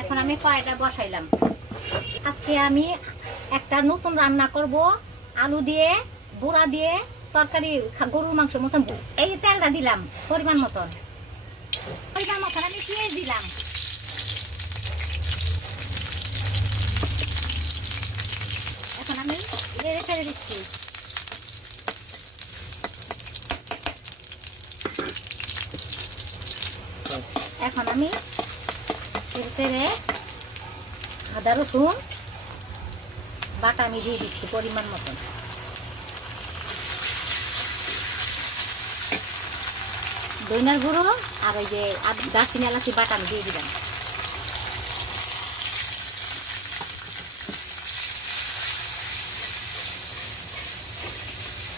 এখন আমি কড়াইটা বসাইলাম। আজকে আমি একটা নতুন রান্না করব, আলু দিয়ে বুড়া দিয়ে তরকারি, গরুর মাংসের মতন। এই তেলটা দিলাম পরিমাণ মতন, আমি পেঁয়াজ দিলাম। এখন আমি নেড়ে ছেড়ে দিচ্ছি। এখন আমি তেলে আদা রসুন বাটা আমি দিয়ে দিচ্ছি পরিমাণ মতন। দইনার গুঁড়ো আর ওই যে দারচিনি এলাচি বাটা আমি দিয়ে দিলাম।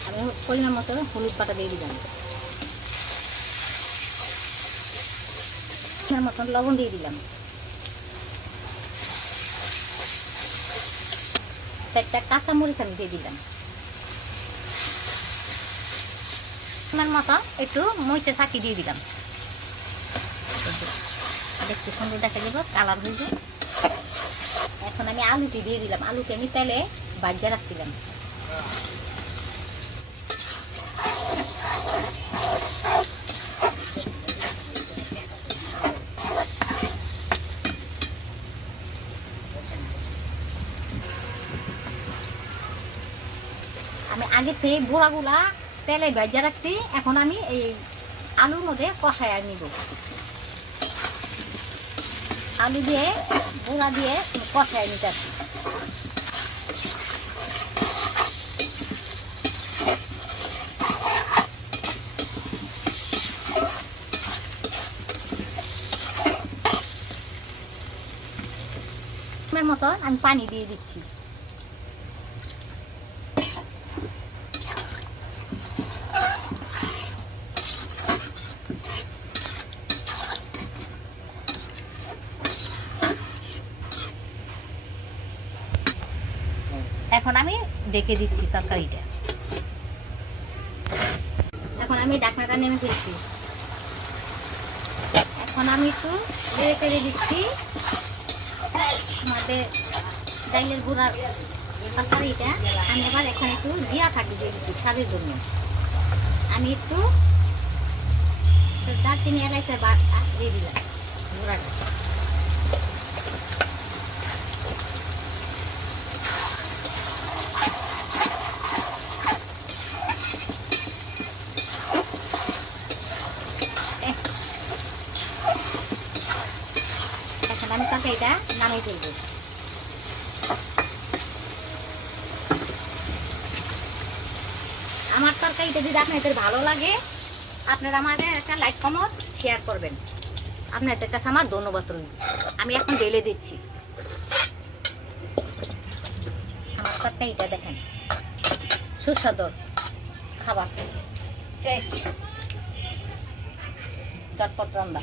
আমি পরিমাণ মতো হলুদ বাটা দিয়ে দিলাম, মতন লবণ দিয়ে দিলাম, 4টা কাঁচামরিচ আমি দিয়ে দিলাম। আমার মতো একটু মরিচের ফাঁকি দিয়ে দিলাম, দেখতে সুন্দর দেখা যাবে, কালার হয়েছে। এখন আমি আলুটি দিয়ে দিলাম, আলুকে আমি তেলে ভাজা রাখছিলাম। আমি আগে থেকে গুঁড়াগুলা তেলে ভাজা রাখছি, এখন আমি এই আলুর মধ্যে কষায় নিব। আলু দিয়ে গুঁড়া দিয়ে কষায় নিতে আসছি। মতো আমি পানি দিয়ে দিচ্ছি। এখন আমি ডেকে দিচ্ছি তরকারিটা। এখন আমি ঢাকনাটা নেমে ফেলছি। এখন আমি একটু নেড়ে চেড়ে দিচ্ছি। আমাদের ডাইলের গুঁড়ার তরকারিটা আমি এবার এখানে একটু জিরা থাকি দিয়ে দিচ্ছি স্বাদের জন্য। আমি একটু দারচিনি এলাচি বাটা দিয়ে দিলাম গুঁড়াটা। আমি তরকারিটা নামিয়ে ফেলব। আমার তরকারিটা যদি আপনাদের ভালো লাগে, আপনারা আমাদের একটা লাইক কমেন্ট শেয়ার করবেন। আপনাদের কাছে আমার ধন্যবাদ রইল। আমি এখন ঢেলে দিচ্ছি। আমার তরকারিটা দেখেন সুস্বাদু খাবার, টেস্ট, চটপট রান্না।